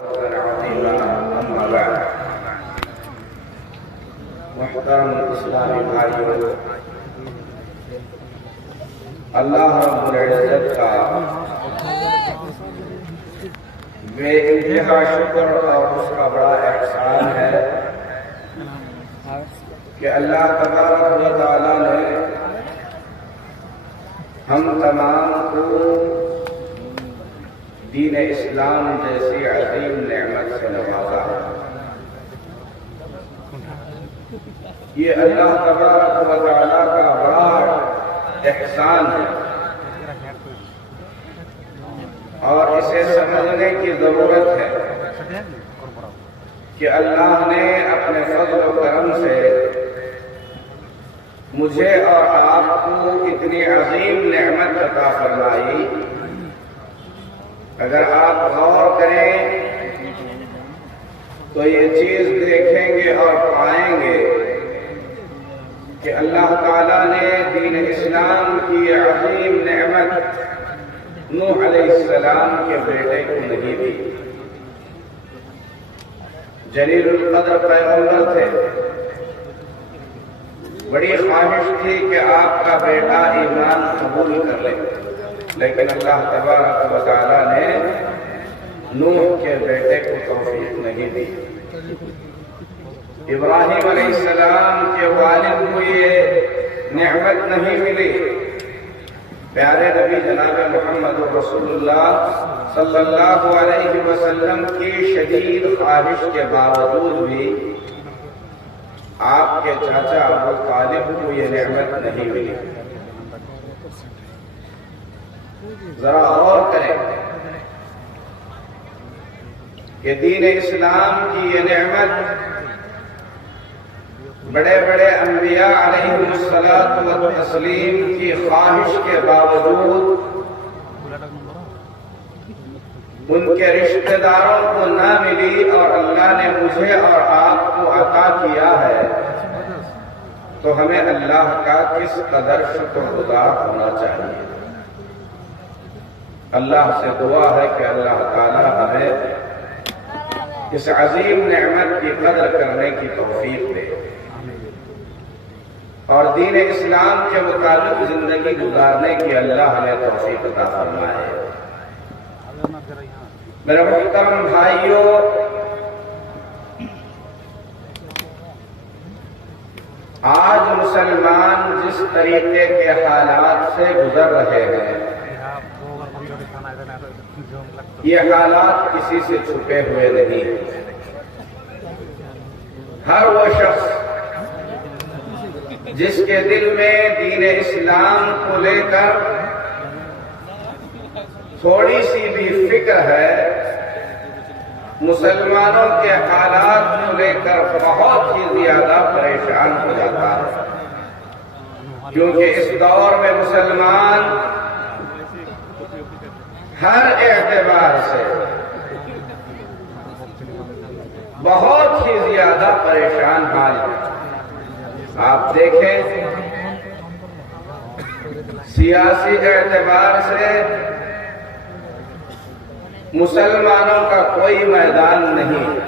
اما بعد، محترم اسلامی بھائیوں، اللہ رب العزت کا بے انتہا شکر اور اس کا بڑا احسان ہے کہ اللہ تبارک و تعالی نے ہم تمام کو دین اسلام جیسی عظیم نعمت سے نوازا۔ یہ اللہ تبارک و تعالی کا بڑا احسان ہے اور اسے سمجھنے کی ضرورت ہے کہ اللہ نے اپنے فضل و کرم سے مجھے اور آپ کو اتنی عظیم نعمت عطا فرمائی۔ اگر آپ غور کریں تو یہ چیز دیکھیں گے اور پائیں گے کہ اللہ تعالیٰ نے دین اسلام کی عظیم نعمت نوح علیہ السلام کے بیٹے کو نہیں دی۔ جلیل القدر پیغمبر تھے، بڑی خواہش تھی کہ آپ کا بیٹا ایمان قبول کر لے، لیکن اللہ تبارک و تعالیٰ نے نوح کے بیٹے کو توفیق نہیں دی۔ ابراہیم علیہ السلام کے والد کو یہ نعمت نہیں ملی۔ پیارے نبی جناب محمد رسول اللہ صلی اللہ علیہ وسلم کی شدید خواہش کے باوجود بھی آپ کے چاچا ابو طالب کو یہ نعمت نہیں ملی۔ ذرا غور کریں کہ دین اسلام کی یہ نعمت بڑے بڑے انبیاء علیہ الصلاۃ والتسلیم کی خواہش کے باوجود ان کے رشتہ داروں کو نہ ملی اور اللہ نے مجھے اور آپ کو عطا کیا ہے، تو ہمیں اللہ کا کس قدر شکر گزار ہونا چاہیے۔ اللہ سے دعا ہے کہ اللہ تعالی ہمیں اس عظیم نعمت کی قدر کرنے کی توفیق دے اور دین اسلام کے مطابق زندگی گزارنے کی اللہ ہمیں توفیق عطا فرمائے۔ میرے محترم بھائیوں، آج مسلمان جس طریقے کے حالات سے گزر رہے ہیں، یہ حالات کسی سے چھپے ہوئے نہیں۔ ہر وہ شخص جس کے دل میں دین اسلام کو لے کر تھوڑی سی بھی فکر ہے، مسلمانوں کے حالات کو لے کر بہت ہی زیادہ پریشان ہو جاتا ہے، کیونکہ اس دور میں مسلمان ہر اعتبار سے بہت ہی زیادہ پریشان حال ہے۔ آپ دیکھیں، سیاسی اعتبار سے مسلمانوں کا کوئی میدان نہیں،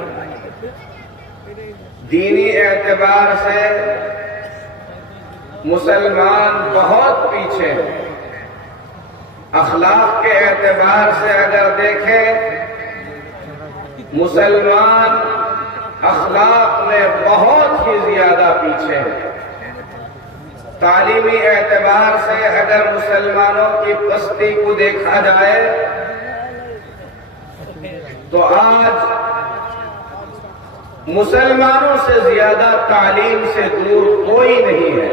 دینی اعتبار سے مسلمان بہت پیچھے ہیں، اخلاق کے اعتبار سے اگر دیکھیں مسلمان اخلاق میں بہت ہی زیادہ پیچھے ہیں، تعلیمی اعتبار سے اگر مسلمانوں کی پستی کو دیکھا جائے تو آج مسلمانوں سے زیادہ تعلیم سے دور کوئی نہیں ہے۔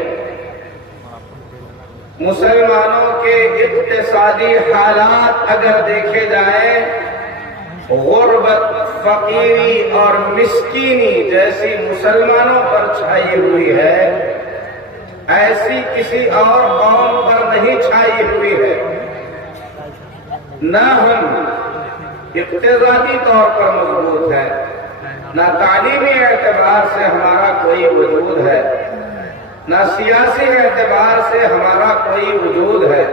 مسلمانوں کے اقتصادی حالات اگر دیکھے جائیں، غربت، فقیری اور مسکینی جیسی مسلمانوں پر چھائی ہوئی ہے، ایسی کسی اور قوم پر نہیں چھائی ہوئی ہے۔ نہ ہم اقتصادی طور پر مضبوط ہے، نہ تعلیمی اعتبار سے ہمارا کوئی وجود ہے، نہ سیاسی اعتبار سے ہمارا کوئی وجود ہے۔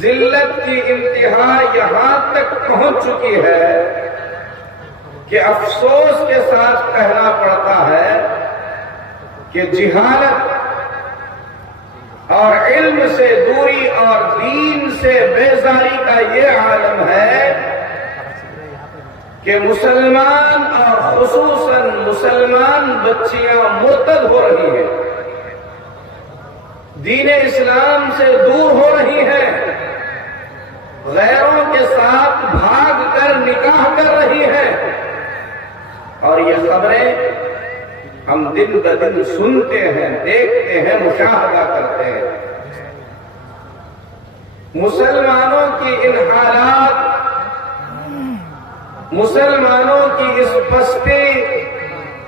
ذلت کی انتہا یہاں تک پہنچ چکی ہے کہ افسوس کے ساتھ کہنا پڑتا ہے کہ جہالت اور علم سے دوری اور دین سے بیزاری کا یہ عالم ہے کہ مسلمان اور خصوصاً مسلمان بچیاں مرتد ہو رہی ہیں، دین اسلام سے دور ہو رہی ہیں، غیروں کے ساتھ بھاگ کر نکاح کر رہی ہیں، اور یہ خبریں ہم دن بدن سنتے ہیں، دیکھتے ہیں، مشاہدہ کرتے ہیں۔ مسلمانوں کی ان حالات، مسلمانوں کی اس پستی،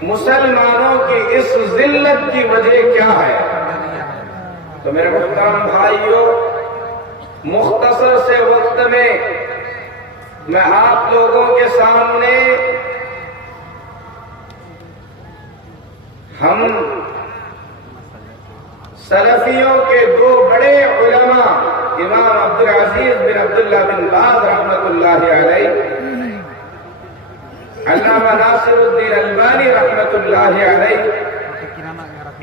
مسلمانوں کی اس ذلت کی وجہ کیا ہے؟ تو میرے محترم بھائیوں، مختصر سے وقت میں آپ لوگوں کے سامنے ہم سلفیوں کے دو بڑے علماء امام عبدالعزیز بن عبداللہ بن باز رحمۃ اللہ علیہ، علامہ ناصر الدین البانی رحمۃ اللہ علیہ،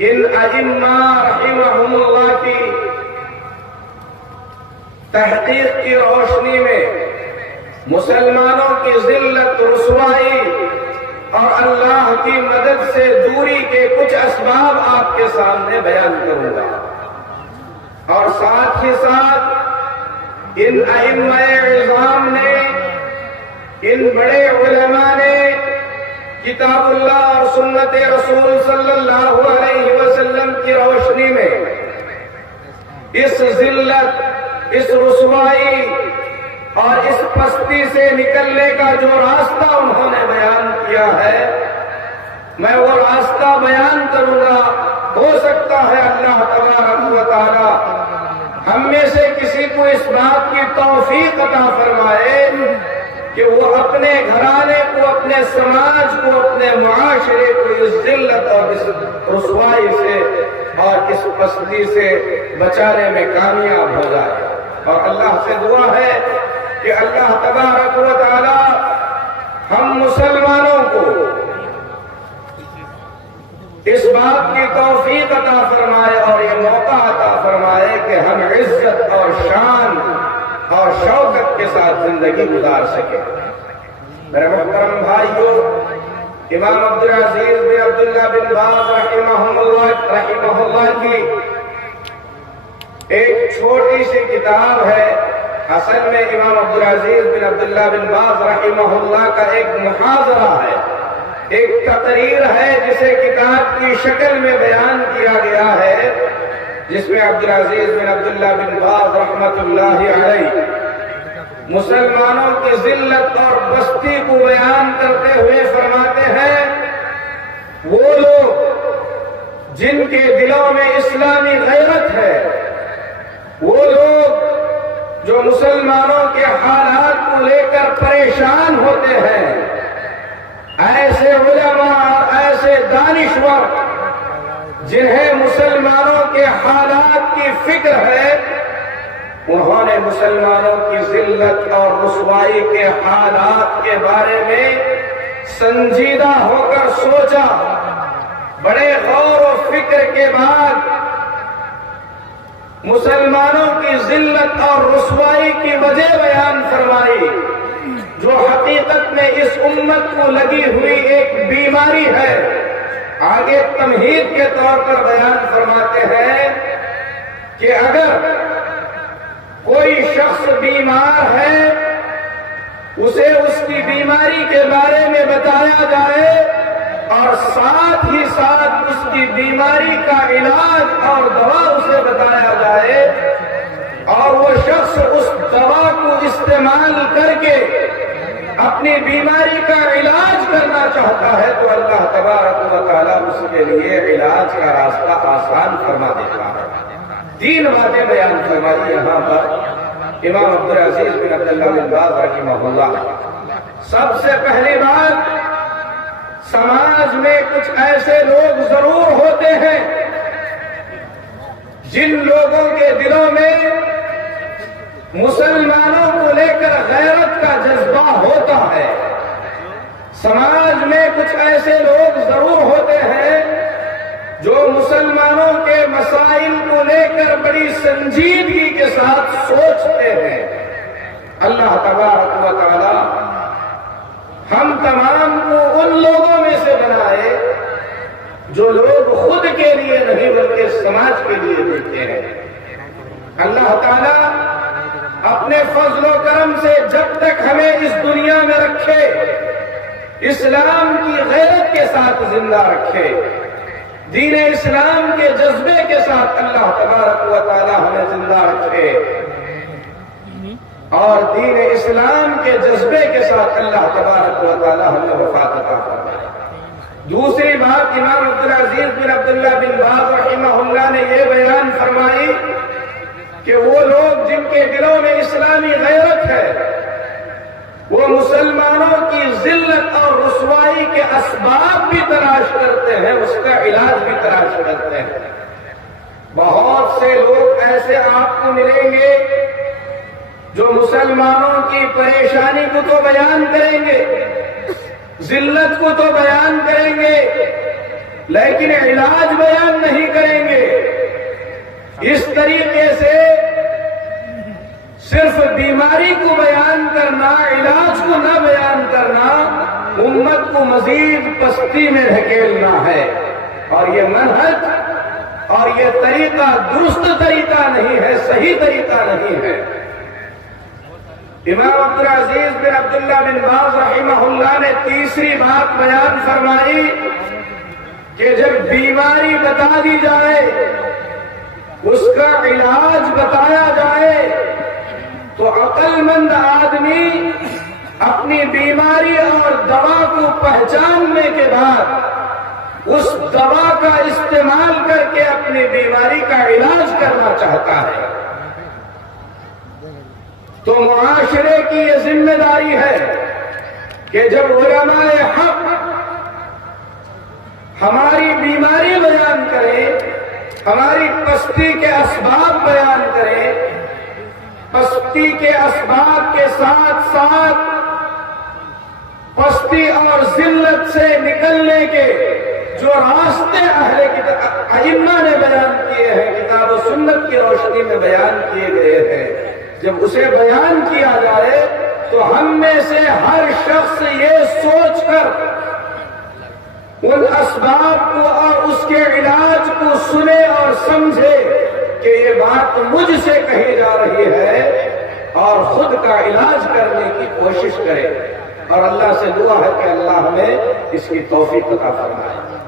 ان ائمہ رحمہم اللہ کی تحقیق کی روشنی میں مسلمانوں کی ذلت، رسوائی اور اللہ کی مدد سے دوری کے کچھ اسباب آپ کے سامنے بیان کروں گا، اور ساتھ ہی ساتھ ان ائمہ اعظام نے، ان بڑے علماء نے کتاب اللہ اور سنت رسول صلی اللہ علیہ وسلم کی روشنی میں اس ذلت، اس رسوائی اور اس پستی سے نکلنے کا جو راستہ انہوں نے بیان کیا ہے، میں وہ راستہ بیان کروں گا۔ ہو سکتا ہے اللہ تبارک و تعالی ہم میں سے کسی کو اس بات کی توفیق عطا فرمائے کہ وہ اپنے گھرانے کو، اپنے سماج کو، اپنے معاشرے کو اس ذلت اور اس رسوائی سے اور اس پستی سے بچانے میں کامیاب ہو جائے۔ اور اللہ سے دعا ہے کہ اللہ تبارک و تعالی ہم مسلمانوں کو اس بات کی توفیق عطا فرمائے اور یہ موقع عطا فرمائے کہ ہم عزت اور شان اور شوکت کے ساتھ زندگی گزار سکیں۔ میرے محترم بھائیوں، امام عبدالعزیز بن عبداللہ بن باز رحمہ اللہ کی ایک چھوٹی سی کتاب ہے، اصل میں امام عبدالعزیز بن عبداللہ بن باز رحمہ اللہ کا ایک محاضرہ ہے، ایک تقریر ہے جسے کتاب کی شکل میں بیان کیا گیا ہے، جس میں عبدالعزیز بن عبداللہ بن باز رحمۃ اللہ علیہ مسلمانوں کی ذلت اور بستی کو بیان کرتے ہوئے فرماتے ہیں، وہ لوگ جن کے دلوں میں اسلامی غیرت ہے، وہ لوگ جو مسلمانوں کے حالات کو لے کر پریشان ہوتے ہیں، ایسے علماء اور ایسے دانشور جنہیں مسلمانوں کے حالات کی فکر ہے، انہوں نے مسلمانوں کی ذلت اور رسوائی کے حالات کے بارے میں سنجیدہ ہو کر سوچا، بڑے غور و فکر کے بعد مسلمانوں کی ذلت اور رسوائی کی وجہ بیان فرمائی، جو حقیقت میں اس امت کو لگی ہوئی ایک بیماری ہے۔ آگے تمہید کے طور پر بیان فرماتے ہیں کہ اگر کوئی شخص بیمار ہے، اسے اس کی بیماری کے بارے میں بتایا جائے اور ساتھ ہی ساتھ اس کی بیماری کا علاج اور دوا اسے بتایا جائے، اور وہ شخص اس دوا کو استعمال کر کے اپنی بیماری کا علاج کرنا چاہتا ہے، تو اللہ تبارک و تعالیٰ اس کے لیے علاج کا راستہ آسان فرما دیتا ہے۔ 3 باتیں بیان فرمائی یہاں پر امام عبدالعزیز بن عبداللہ بن باز رحمہ اللہ۔ سب سے پہلی بات، سماج میں کچھ ایسے لوگ ضرور ہوتے ہیں جن لوگوں کے دلوں میں مسلمانوں کو لے کر غیرت کا جذبہ ہوتا ہے، سماج میں کچھ ایسے لوگ ضرور ہوتے ہیں جو مسلمانوں کے مسائل کو لے کر بڑی سنجیدگی کے ساتھ سوچتے ہیں۔ اللہ تبارک و تعالی ہم تمام کو ان لوگوں میں سے بنائے جو لوگ خود کے لیے نہیں بلکہ سماج کے لیے دیتے ہیں۔ اللہ تعالیٰ اپنے فضل و کرم سے جب تک ہمیں اس دنیا میں رکھے، اسلام کی غیرت کے ساتھ زندہ رکھے، دین اسلام کے جذبے کے ساتھ اللہ تبارک و تعالیٰ ہمیں زندہ رکھے، اور دین اسلام کے جذبے کے ساتھ اللہ تبارک و تعالیٰ ہمیں وفات عطا فرمائے۔ دوسری بات امام عبدالعزیز بن عبداللہ بن باز رحمہ اللہ نے یہ بیان فرمائی کہ وہ لوگ جن کے دلوں میں اسلامی غیرت ہے، وہ مسلمانوں کی ذلت اور رسوائی کے اسباب بھی تلاش کرتے ہیں، اس کا علاج بھی تلاش کرتے ہیں۔ بہت سے لوگ ایسے آپ کو ملیں گے جو مسلمانوں کی پریشانی کو تو بیان کریں گے، ذلت کو تو بیان کریں گے، لیکن علاج بیان نہیں کریں گے۔ اس طریقے سے صرف بیماری کو بیان کرنا، علاج کو نہ بیان کرنا، امت کو مزید پستی میں دھکیلنا ہے، اور یہ منہج اور یہ طریقہ درست طریقہ نہیں ہے، صحیح طریقہ نہیں ہے۔ امام عبدالعزیز بن عبداللہ بن باز رحمہ اللہ نے تیسری بات بیان فرمائی کہ جب بیماری بتا دی جائے، اس کا علاج بتایا جائے، تو عقل مند آدمی اپنی بیماری اور دوا کو پہچاننے کے بعد اس دوا کا استعمال کر کے اپنی بیماری کا علاج کرنا چاہتا ہے۔ تو معاشرے کی یہ ذمہ داری ہے کہ جب علماء حق ہماری بیماری بیان کریں، ہماری پستی کے اسباب بیان کریں، پستی کے اسباب کے ساتھ ساتھ پستی اور ذلت سے نکلنے کے جو راستے اہل ائمہ نے بیان کیے ہیں، کتاب و سنت کی روشنی میں بیان کیے گئے ہیں، جب اسے بیان کیا جائے تو ہم میں سے ہر شخص یہ سوچ کر ان اسباب کو اور اس کے علاج کو سنے اور سمجھے کہ یہ بات مجھ سے کہی جا رہی ہے، اور خود کا علاج کرنے کی کوشش کرے، اور اللہ سے دعا ہے کہ اللہ ہمیں اس کی توفیق عطا فرمائے۔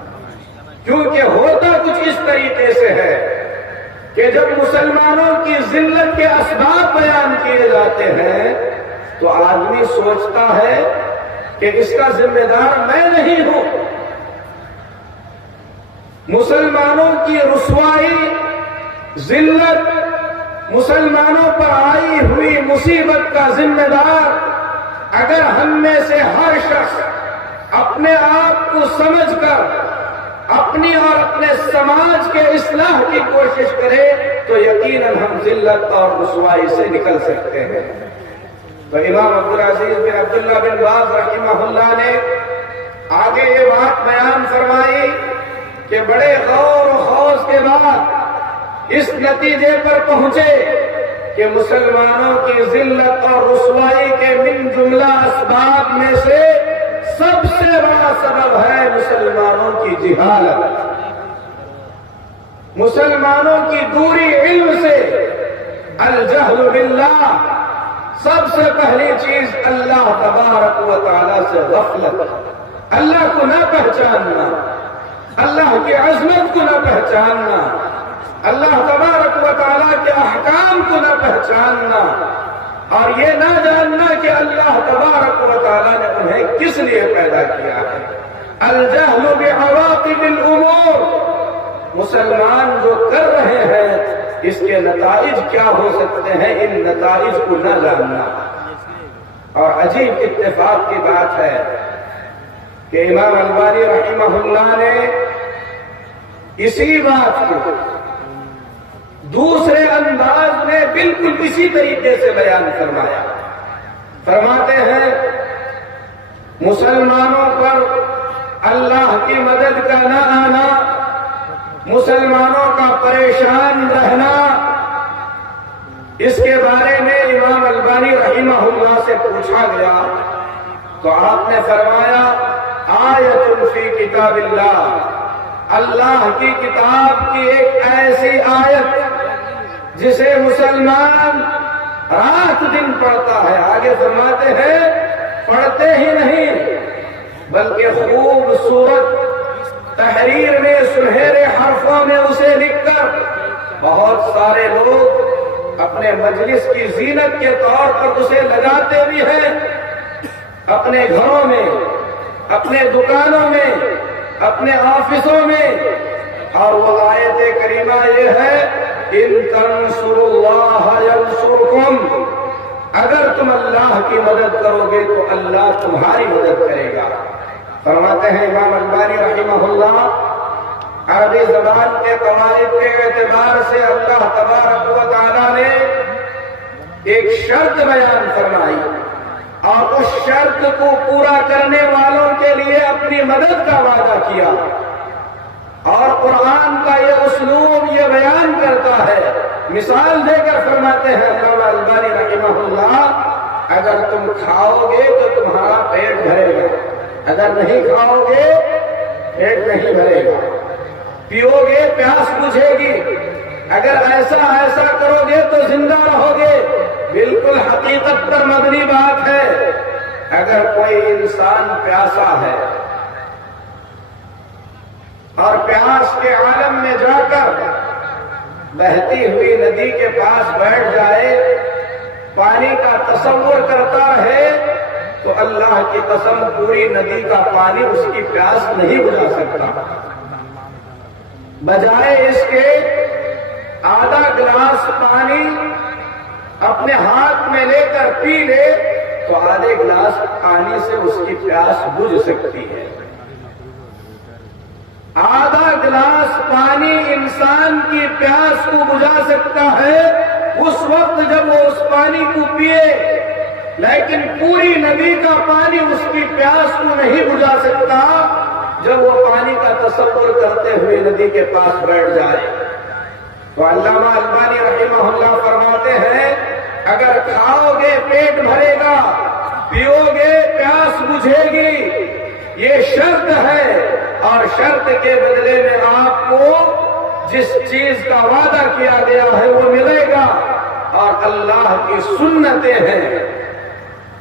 کیونکہ ہوتا کچھ اس طریقے سے ہے کہ جب مسلمانوں کی ذلت کے اسباب بیان کیے جاتے ہیں تو آدمی سوچتا ہے کہ اس کا ذمہ دار میں نہیں ہوں، مسلمانوں کی رسوائی، ذلت، مسلمانوں پر آئی ہوئی مصیبت کا ذمہ دار اگر ہم میں سے ہر شخص اپنے آپ کو سمجھ کر اپنی اور اپنے سماج کے اصلاح کی کوشش کرے تو یقیناً ہم ذلت اور رسوائی سے نکل سکتے ہیں۔ تو امام عبدالعزیز بن عبداللہ بن باز رحمہ اللہ نے آگے یہ بات بیان فرمائی کہ بڑے غور و خوض کے بعد اس نتیجے پر پہنچے کہ مسلمانوں کی ذلت اور رسوائی کے من جملہ اسباب میں سے سب سے بڑا سبب ہے مسلمانوں کی جہالت، مسلمانوں کی دوری علم سے، الجہل باللہ۔ سب سے پہلی چیز اللہ تبارک و تعالی سے غفلت، اللہ کو نہ پہچاننا، اللہ کی عظمت کو نہ پہچاننا، اللہ تبارک و تعالیٰ کے احکام کو نہ پہچاننا، اور یہ نہ جاننا کہ اللہ تبارک و تعالیٰ نے انہیں کس لیے پیدا کیا ہے۔ الجہل بعواقب الامور، مسلمان جو کر رہے ہیں اس کے نتائج کیا ہو سکتے ہیں، ان نتائج کو نہ جاننا۔ اور عجیب اتفاق کی بات ہے کہ امام البانی رحمہ اللہ نے اسی بات کو دوسرے انداز میں بالکل اسی طریقے سے بیان فرمایا۔ فرماتے ہیں مسلمانوں پر اللہ کی مدد کا نہ آنا، مسلمانوں کا پریشان رہنا، اس کے بارے میں امام البانی رحمہ اللہ سے پوچھا گیا تو آپ نے فرمایا آیۃ فی کتاب اللہ، اللہ کی کتاب کی ایک ایسی آیت جسے مسلمان رات دن پڑھتا ہے، آگے فرماتے ہیں پڑھتے ہی نہیں بلکہ خوبصورت تحریر میں سنہرے حرفوں میں اسے لکھ کر بہت سارے لوگ اپنے مجلس کی زینت کے طور پر اسے لگاتے بھی ہیں، اپنے گھروں میں، اپنے دکانوں میں، اپنے آفسوں میں، اور وہ آیت کریمہ یہ ہے ان تنصروا اللہ ینصرکم، اگر تم اللہ کی مدد کرو گے تو اللہ تمہاری مدد کرے گا۔ فرماتے ہیں امام البانی رحمہ اللہ، عربی زبان کے قواعد کے اعتبار سے اللہ تبارک و تعالی نے ایک شرط بیان فرمائی اور اس شرط کو پورا کرنے والوں کے لیے اپنی مدد کا وعدہ کیا، اور قرآن کا یہ اسلوب یہ بیان کرتا ہے، مثال دے کر فرماتے ہیں علامہ البانی رحمہ اللہ، اگر تم کھاؤ گے تو تمہارا پیٹ بھرے گا، اگر نہیں کھاؤ گے پیٹ نہیں بھرے گا، پیو گے پیاس بجھے گی، اگر ایسا ایسا کرو گے تو زندہ رہو گے۔ بالکل حقیقت پر مبنی بات ہے۔ اگر کوئی انسان پیاسا ہے اور پیاس کے عالم میں جا کر بہتی ہوئی ندی کے پاس بیٹھ جائے، پانی کا تصور کرتا رہے، تو اللہ کی قسم پوری ندی کا پانی اس کی پیاس نہیں بجھا سکتا۔ بجائے اس کے آدھا گلاس پانی اپنے ہاتھ میں لے کر پی لے تو آدھے گلاس پانی سے اس کی پیاس بجھ سکتی ہے۔ آدھا گلاس پانی انسان کی پیاس کو بجھا سکتا ہے اس وقت جب وہ اس پانی کو پیے، لیکن پوری ندی کا پانی اس کی پیاس کو نہیں بجھا سکتا جب وہ پانی کا تصور کرتے ہوئے ندی کے پاس بیٹھ جائے۔ تو علامہ البانی رحمہ اللہ فرماتے ہیں اگر کھاؤ گے پیٹ بھرے گا، پیو گے پیاس بجھے گی، یہ شرط ہے، اور شرط کے بدلے میں آپ کو جس چیز کا وعدہ کیا گیا ہے وہ ملے گا، اور اللہ کی سنتیں ہیں۔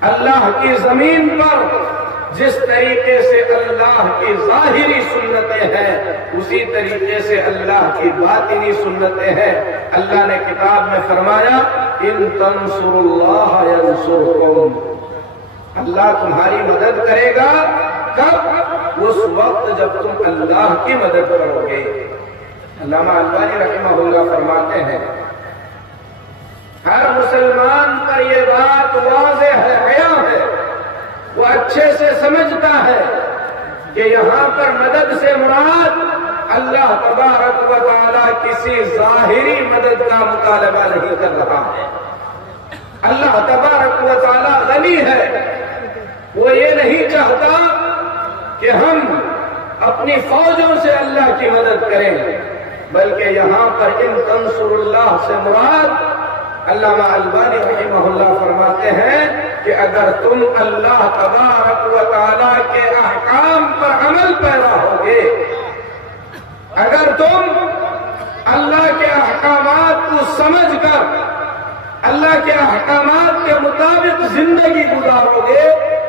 اللہ کی زمین پر جس طریقے سے اللہ کی ظاہری سنتیں ہیں اسی طریقے سے اللہ کی باطنی سنتیں ہیں۔ اللہ نے کتاب میں فرمایا ان تنصروا اللہ ینصرکم، اللہ تمہاری مدد کرے گا، کب؟ اس وقت جب تم اللہ کی مدد کرو گے۔ علامہ البانی رحمہ اللہ فرماتے ہیں ہر مسلمان پر یہ بات واضح ہے، عیاں ہے، وہ اچھے سے سمجھتا ہے کہ یہاں پر مدد سے مراد اللہ تبارک و تعالی کسی ظاہری مدد کا مطالبہ نہیں کر رہا ہے۔ اللہ تبارک و تعالی غنی ہے، وہ یہ نہیں چاہتا کہ ہم اپنی فوجوں سے اللہ کی مدد کریں، بلکہ یہاں پر ان تنصر اللہ سے مراد علامہ البانی رحمہ اللہ فرماتے ہیں کہ اگر تم اللہ تبارک و تعالی کے احکام پر عمل پیرا ہوگے، اگر تم اللہ کے احکامات کو سمجھ کر اللہ کے احکامات کے مطابق زندگی گزارو گے،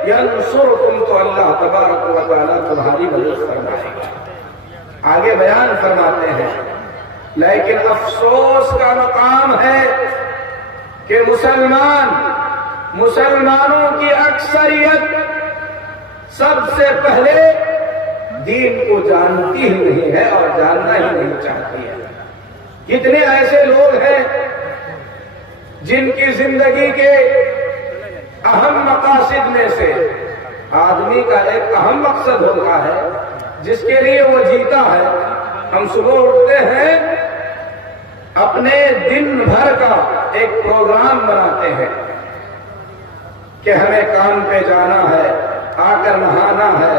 ینصرکم، تو اللہ تبارک و تعالی تمہاری مدد فرمائے گا۔ آگے بیان فرماتے ہیں لیکن افسوس کا مقام ہے کہ مسلمانوں کی اکثریت سب سے پہلے دین کو جانتی ہی نہیں ہے اور جاننا ہی نہیں چاہتی ہے۔ کتنے ایسے لوگ ہیں جن کی زندگی کے اہم مقاصد میں سے آدمی کا ایک اہم مقصد ہوتا ہے جس کے لیے وہ جیتا ہے۔ ہم صبح اٹھتے ہیں، اپنے دن بھر کا ایک پروگرام بناتے ہیں کہ ہمیں کام پہ جانا ہے، آ کر نہانا ہے،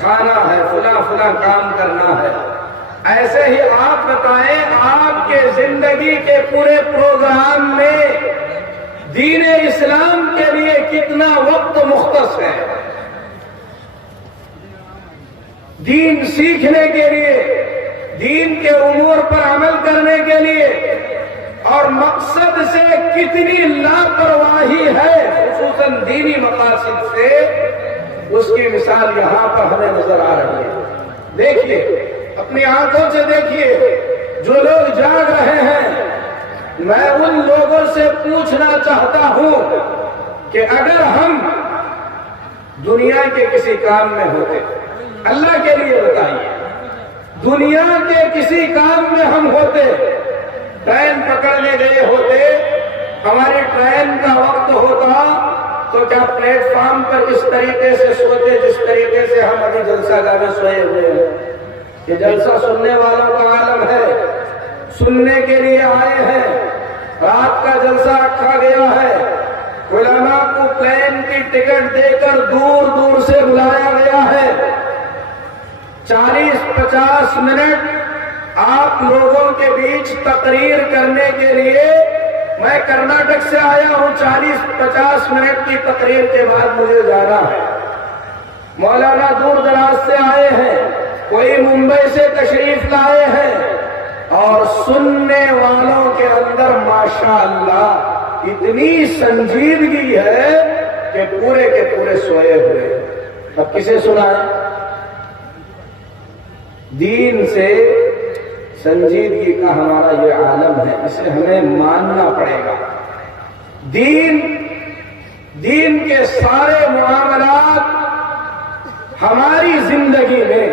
کھانا ہے، فلاں فلاں کام کرنا ہے۔ ایسے ہی آپ بتائیں آپ کے زندگی کے پورے پروگرام میں دین اسلام کے لیے کتنا وقت مختص ہے؟ دین سیکھنے کے لیے، دین کے امور پر عمل کرنے کے لیے، اور مقصد سے کتنی لاپرواہی ہے خصوصاً دینی مقاصد سے، اس کی مثال یہاں پر ہمیں نظر آ رہی ہے۔ دیکھیے، اپنی آنکھوں سے دیکھیے، جو لوگ جاگ رہے ہیں، میں ان لوگوں سے پوچھنا چاہتا ہوں کہ اگر ہم دنیا کے کسی کام میں ہوتے، اللہ کے لیے بتائیے، دنیا کے کسی کام میں ہم ہوتے، ٹرین پکڑنے گئے ہوتے، ہماری ٹرین کا وقت ہوتا، تو کیا پلیٹ فارم پر اس طریقے سے سوتے جس طریقے سے ہم ابھی جلسہ گاہ میں سوئے ہوئے ہیں؟ یہ جلسہ سننے والوں کا عالم ہے، سننے کے لیے آئے ہیں، رات کا جلسہ رکھا گیا ہے، علماء کو پلین کی ٹکٹ دے کر دور دور سے بلایا گیا ہے، 40-50 منٹ آپ لوگوں کے بیچ تقریر کرنے کے لیے، میں کرناٹک سے آیا ہوں، 40-50 منٹ کی تقریر کے بعد مجھے جانا ہے۔ مولانا دور دراز سے آئے ہیں، کوئی ممبئی سے تشریف لائے ہیں، اور سننے والوں کے اندر ماشاءاللہ اتنی سنجیدگی ہے کہ پورے کے پورے سوئے ہوئے۔ اب کسے سنائیں؟ دین سے سنجیدگی کا ہمارا یہ عالم ہے، اسے ہمیں ماننا پڑے گا۔ دین کے سارے معاملات ہماری زندگی میں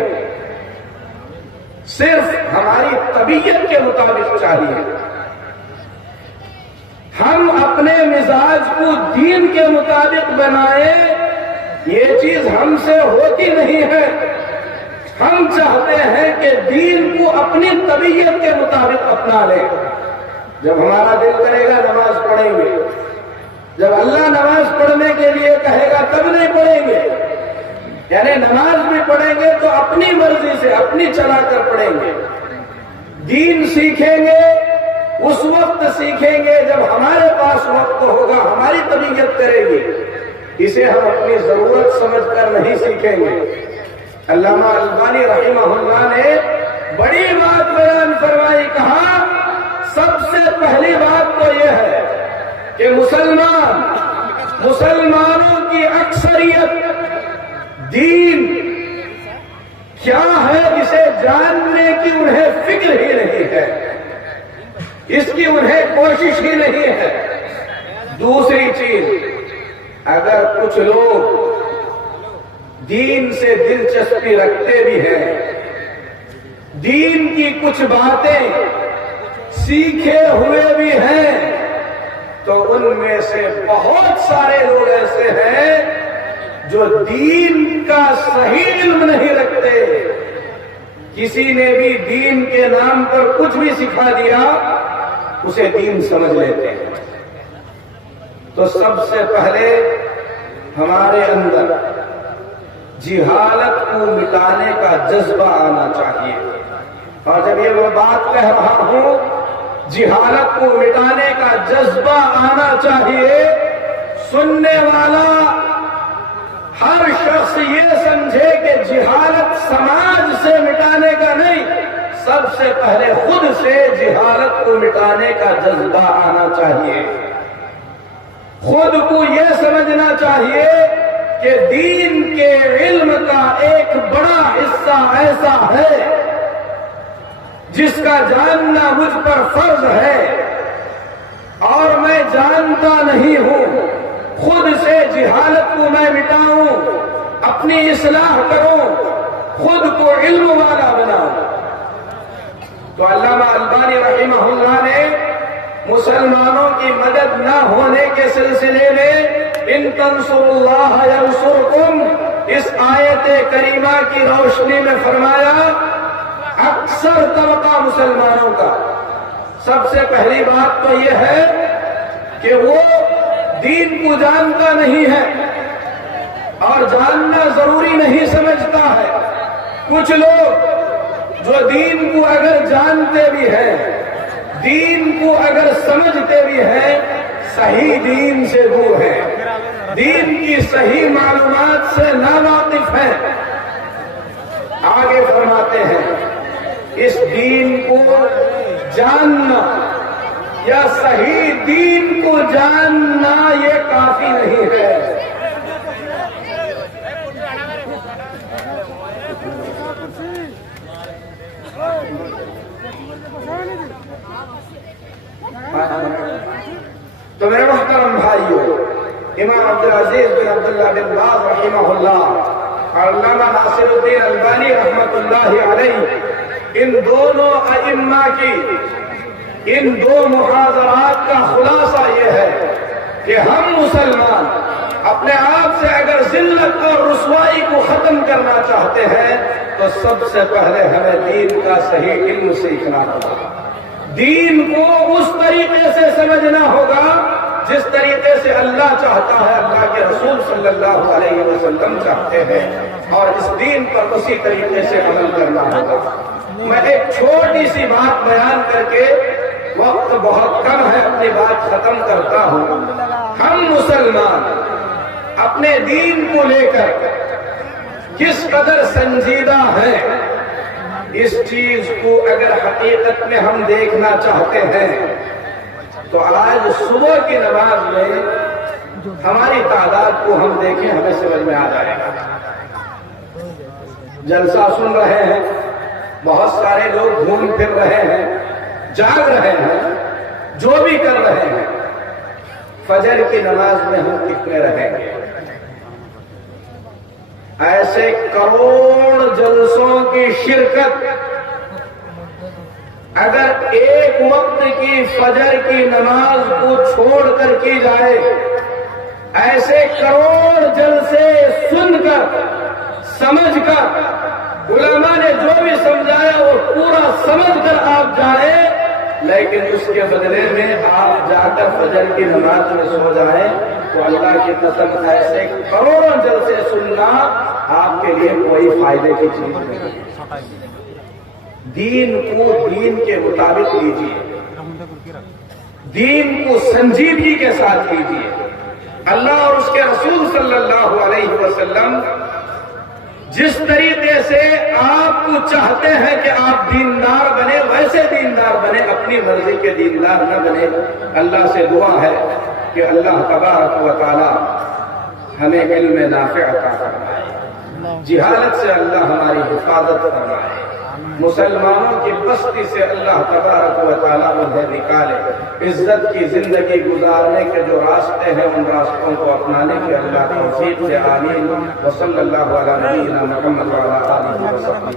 صرف ہماری طبیعت کے مطابق چاہیے۔ ہم اپنے مزاج کو دین کے مطابق بنائیں، یہ چیز ہم سے ہوتی نہیں ہے۔ ہم چاہتے ہیں کہ دین کو اپنی طبیعت کے مطابق اپنا لیں۔ جب ہمارا دل کرے گا نماز پڑھیں گے، جب اللہ نماز پڑھنے کے لیے کہے گا تب نہیں پڑھیں گے، یعنی نماز بھی پڑھیں گے تو اپنی مرضی سے اپنی چلا کر پڑھیں گے۔ دین سیکھیں گے اس وقت سیکھیں گے جب ہمارے پاس وقت ہوگا، ہماری طبیعت کرے گی، اسے ہم اپنی ضرورت سمجھ کر نہیں سیکھیں گے۔ علامہ البانی رحمہ اللہ نے بڑی بات بیان فرمائی، کہا سب سے پہلی بات تو یہ ہے کہ مسلمانوں کی اکثریت دین کیا ہے اسے جاننے کی انہیں فکر ہی نہیں ہے، اس کی انہیں کوشش ہی نہیں ہے۔ دوسری چیز، اگر کچھ لوگ دین سے دلچسپی رکھتے بھی ہیں، دین کی کچھ باتیں سیکھے ہوئے بھی ہیں، تو ان میں سے بہت سارے لوگ ایسے ہیں جو دین کا صحیح علم نہیں رکھتے۔ کسی نے بھی دین کے نام پر کچھ بھی سکھا دیا، اسے دین سمجھ لیتے ہیں۔ تو سب سے پہلے ہمارے اندر جہالت کو مٹانے کا جذبہ آنا چاہیے، اور جب یہ میں بات کہہ رہا ہوں جہالت کو مٹانے کا جذبہ آنا چاہیے، سننے والا ہر شخص یہ سمجھے کہ جہالت سماج سے مٹانے کا نہیں، سب سے پہلے خود سے جہالت کو مٹانے کا جذبہ آنا چاہیے۔ خود کو یہ سمجھنا چاہیے کہ دین کے علم کا ایک بڑا حصہ ایسا ہے جس کا جاننا مجھ پر فرض ہے، اور میں جانتا نہیں ہوں۔ خود سے جہالت کو میں مٹاؤں، اپنی اصلاح کروں، خود کو علم والا بناؤں۔ تو علامہ البانی رحمہ اللہ نے مسلمانوں کی مدد نہ ہونے کے سلسلے میں ان تنصروا اللہ ینصرکم اس آیت کریمہ کی روشنی میں فرمایا، اکثر طبقہ مسلمانوں کا سب سے پہلی بات تو یہ ہے کہ وہ دین کو جانتا نہیں ہے، اور جاننا ضروری نہیں سمجھتا ہے. کچھ لوگ جو دین کو اگر جانتے بھی ہیں، دین کو اگر سمجھتے بھی ہیں، صحیح دین سے دور ہیں، دین کی صحیح معلومات سے ناواقف ہیں. آگے فرماتے ہیں اس دین کو جاننا یا صحیح دین کو جاننا یہ کافی نہیں ہے. تو میرے محترم بھائیو، امام عبدالعزیز بن عبداللہ بن باز رحمہ اللہ اور علامہ ناصر الدین البانی رحمۃ اللہ علیہ، ان دونوں ائمہ کی ان دو محاضرات کا خلاصہ یہ ہے کہ ہم مسلمان اپنے آپ سے اگر ذلت اور رسوائی کو ختم کرنا چاہتے ہیں تو سب سے پہلے ہمیں دین کا صحیح علم سیکھنا ہوگا. دین کو اس طریقے سے سمجھنا ہوگا جس طریقے سے اللہ چاہتا ہے، اللہ کے رسول صلی اللہ علیہ وسلم چاہتے ہیں، اور اس دین پر اسی طریقے سے عمل کرنا ہوگا. میں ایک چھوٹی سی بات بیان کر کے، وقت بہت کم ہے، اپنی بات ختم کرتا ہوں. ہم مسلمان اپنے دین کو لے کر کس قدر سنجیدہ ہیں، اس چیز کو اگر حقیقت میں ہم دیکھنا چاہتے ہیں تو آج صبح کی نماز میں ہماری تعداد کو ہم دیکھیں، ہمیں سمجھ میں آ جائے گا. جلسہ سن رہے ہیں، بہت سارے لوگ گھوم پھر رہے ہیں، جاگ رہے ہیں، جو بھی کر رہے ہیں. فجر کی نماز میں ہم کتنے رہیں گے؟ ایسے کروڑ جلسوں کی شرکت اگر ایک وقت کی فجر کی نماز کو چھوڑ کر کی جائے، ایسے کروڑ جلسے سن کر سمجھ کر علماء نے جو بھی سمجھایا وہ پورا سمجھ کر آپ جائیں، لیکن اس کے بدلے میں آپ جا کر فجر کی نماز میں سو جائیں تو اللہ کی قسم ایسے کروڑوں جلسے سننا آپ کے لیے کوئی فائدے کی چیز نہیں. دین کو دین کے مطابق لیجیے، دین کو سنجیدگی کے ساتھ لیجیے. اللہ اور اس کے رسول صلی اللہ علیہ وسلم جس طریقے سے آپ کو چاہتے ہیں کہ آپ دیندار بنے، ویسے دیندار بنے، اپنی مرضی کے دیندار نہ بنے. اللہ سے دعا ہے کہ اللہ تبارک و تعالی ہمیں علم نافع عطا فرمائے، جہالت سے اللہ ہماری حفاظت فرمائے، مسلمانوں کی بستی سے اللہ تبارک و تعالیٰ انہیں نکالے. عزت کی زندگی گزارنے کے جو راستے ہیں ان راستوں کو اپنانے کے اللہ توفیق دے. آمین. وصلی اللہ علی نبینا محمد وعلی آلہ وصحبہ.